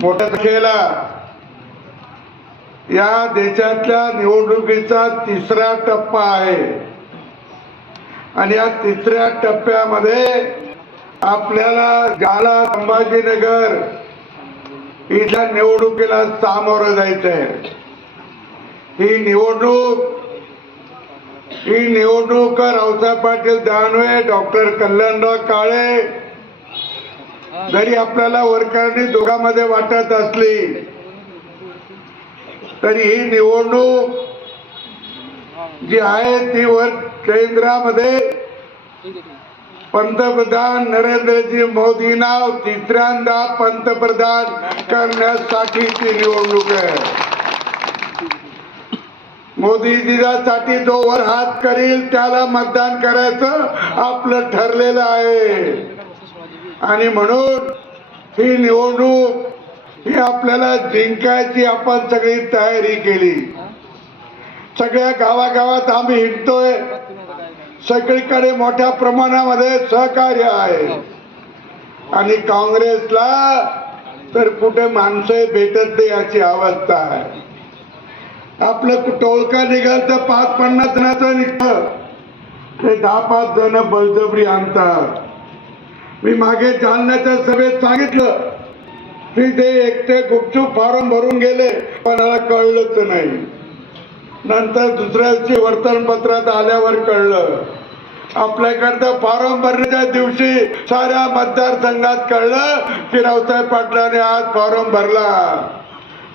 मोठ्या संख्येला. या देशातल्या निवडणुकीचा तिसरा टप्पा आहे. आणि या तिसऱ्या टप्प्यामध्ये आपल्याला गाला संभाजीनगर इथल्या निवडणुकीला सामोरं जायचंय. ही निवडणूक ही निवडणूक रावसाहेब पाटील दानवे डॉक्टर कल्याणराव काळे जरी आपल्याला वरकरणी दोघांमध्ये वाटत असली तरी ही निवडणूक जी आहे ती वर केंद्रामध्ये पंतप्रधान नरेंद्रजी मोदींना तिसऱ्यांदा पंतप्रधान करण्यासाठी ती निवडणूक आहे. मोदीजीसाठी जो वर हात करील त्याला मतदान करायचं आपलं ठरलेलं आहे. आणि म्हणून ही निवडणूक ही आपल्याला जिंकायची आपण सगळी तयारी केली. सगळ्या गावागावात आम्ही हिंडतोय. सगळीकडे मोठ्या प्रमाणामध्ये सहकार्य आहे. आणि काँग्रेसला तर कुठे माणसं भेटत नाही याची अवस्था आहे. आपलं टोळका निघाल तर पाच पन्नास जणांचं निघतं. ते दहा पाच जण बळजबरी आणतात. मी मागे जालन्याच्या सभेत सांगितलं की ते एकटे गुपचूप फॉर्म भरून गेले कोणाला कळलंच नाही. नंतर दुसऱ्या दिवशी वर्तमानपत्रात आल्यावर कळलं. आपल्याकडं फॉर्म भरण्याच्या दिवशी साऱ्या मतदारसंघात कळलं की रावसाहेब पाटलाने आज फॉर्म भरला.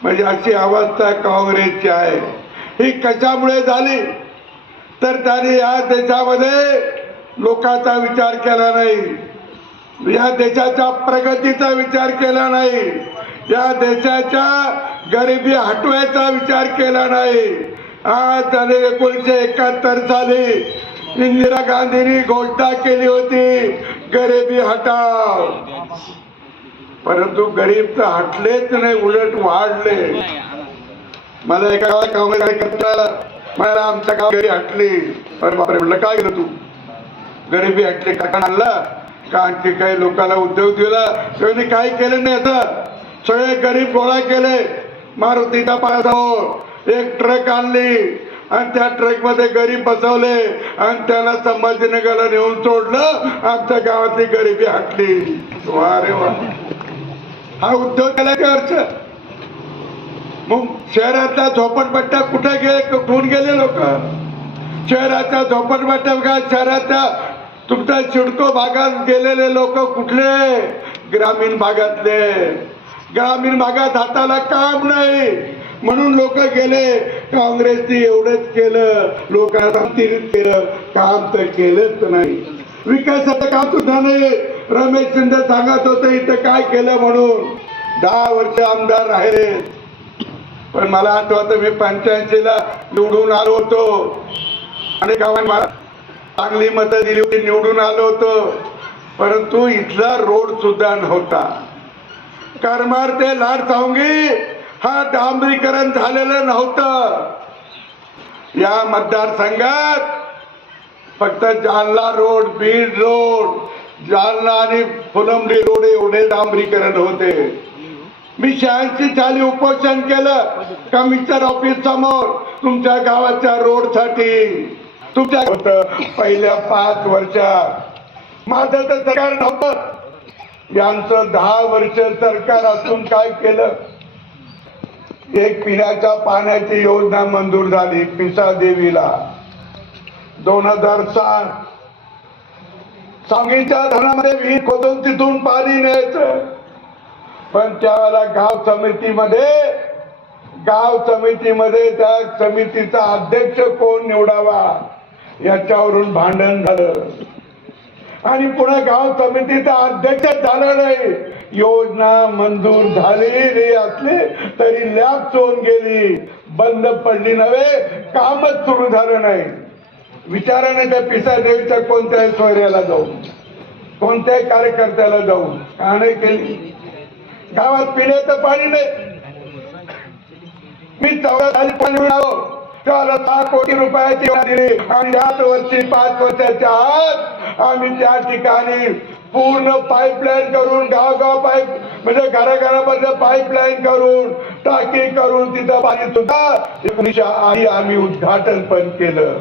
म्हणजे अशी अवस्था काँग्रेसची आहे. ही कशामुळे झाली? तर त्यांनी या देशामध्ये लोकांचा विचार केला नाही. या देशाच्या प्रगतीचा विचार केला नाही. या देशाच्या गरिबी हटवायचा विचार केला नाही. आज झाले एकोणीसशे एकाहत्तर साली. इंदिरा गांधींनी घोषणा केली होती गरिबी हटाव परंतु गरीब तर हटलेच नाही उलट वाढले. मला एका गावात काँग्रेस कार्यकर्त्याला मला आमच्या गाव गरी हटली. अरे बापरे म्हटलं काय गेलं तू? गरिबी हटली कारखाना आणला? का आणखी काही लोकांना उद्योग दिला. सगळ्यांनी काही केलं नाही आता. सगळे गरीब गोळा केले. मारुतीच्या पायासमोर एक ट्रक आणली. आणि त्या ट्रकमध्ये गरीब बसवले. आणि त्याला संभाजीनगरला नेऊन सोडलं. आमच्या गावातली गरिबी हटली. वा रे वा. हा उद्योग केला की अर्थ? मग शहरातल्या झोपडपट्ट्या कुठे गेले कुठून गेले लोक? शहराच्या झोपडपट्ट्या बघा. शहराच्या तुमच्या सिडको भागात गेलेले लोक कुठले? ग्रामीण भागातले. ग्रामीण भागात हाताला काम नाही. म्हणून लोक गेले. काँग्रेसने एवढंच केलं. लोकांना तिरीत केलं. काम तर केलंच नाही. विकासाचं काम सुद्धा नाही. रमेश शिंदे सांगत होते इथं काय केलं म्हणून? दहा वर्ष आमदार राहिले. पण मला आठवतं मी पंच्याऐंशीला निवडून आलो होतो. आणि गावांना मला चांगली मतं दिली होती निवडून आलो होतो. परंतु इथला रोड सुद्धा नव्हता. करमार ते लाड चावंगी हा डांबरीकरण झालेलं नव्हतं. या मतदारसंघात फक्त जालना रोड बीड रोड जालना आणि फुलंबी रोड एवढे डांबरीकरण होते. मी शहाऐंशी साली उपोषण केलं कमिशनर ऑफिस समोर तुमच्या गावाच्या रोडसाठी तुमच्या होतं पहिल्या पाच वर्षात. माझं तर सरकार नव्हतं. यांचं दहा वर्ष सरकार असून काय केलं? एक पिण्याच्या पाण्याची योजना मंजूर झाली पिसा देवीला. दोन हजार सात. सांगीच्या धरणामध्ये विहीर खोदून तिथून पाणी न्यायचं. पण त्यावेळेला गाव समितीमध्ये गाव समितीमध्ये त्या समितीचा अध्यक्ष कोण निवडावा? याच्यावरून भांडण झालं. आणि पुन्हा गाव समितीचा अध्यक्ष झाला नाही. योजना मंजूर झालेली असली तरी लॅब चोन गेली. बंद पडली नव्हे कामच सुरू झालं नाही. विचाराने त्या पिसा देवीच्या कोणत्याही सोयऱ्याला जाऊ कोणत्याही कार्यकर्त्याला जाऊ का नाही केली? गावात पिण्याचं पाणी नाही. मी चौदा झाली पाणी मिळावं त्याला दहा कोटी रुपयाची दिली. आणि याच वर्षी पाच वर्षाच्या आत आम्ही त्या ठिकाणी पूर्ण पाईपलाईन करून गावगाव पाईप म्हणजे घराघरामध्ये पाईपलाईन करून टाकी करून तिथं पाणी सुद्धा एकोणीसशे आधी आम्ही उद्घाटन पण केलं.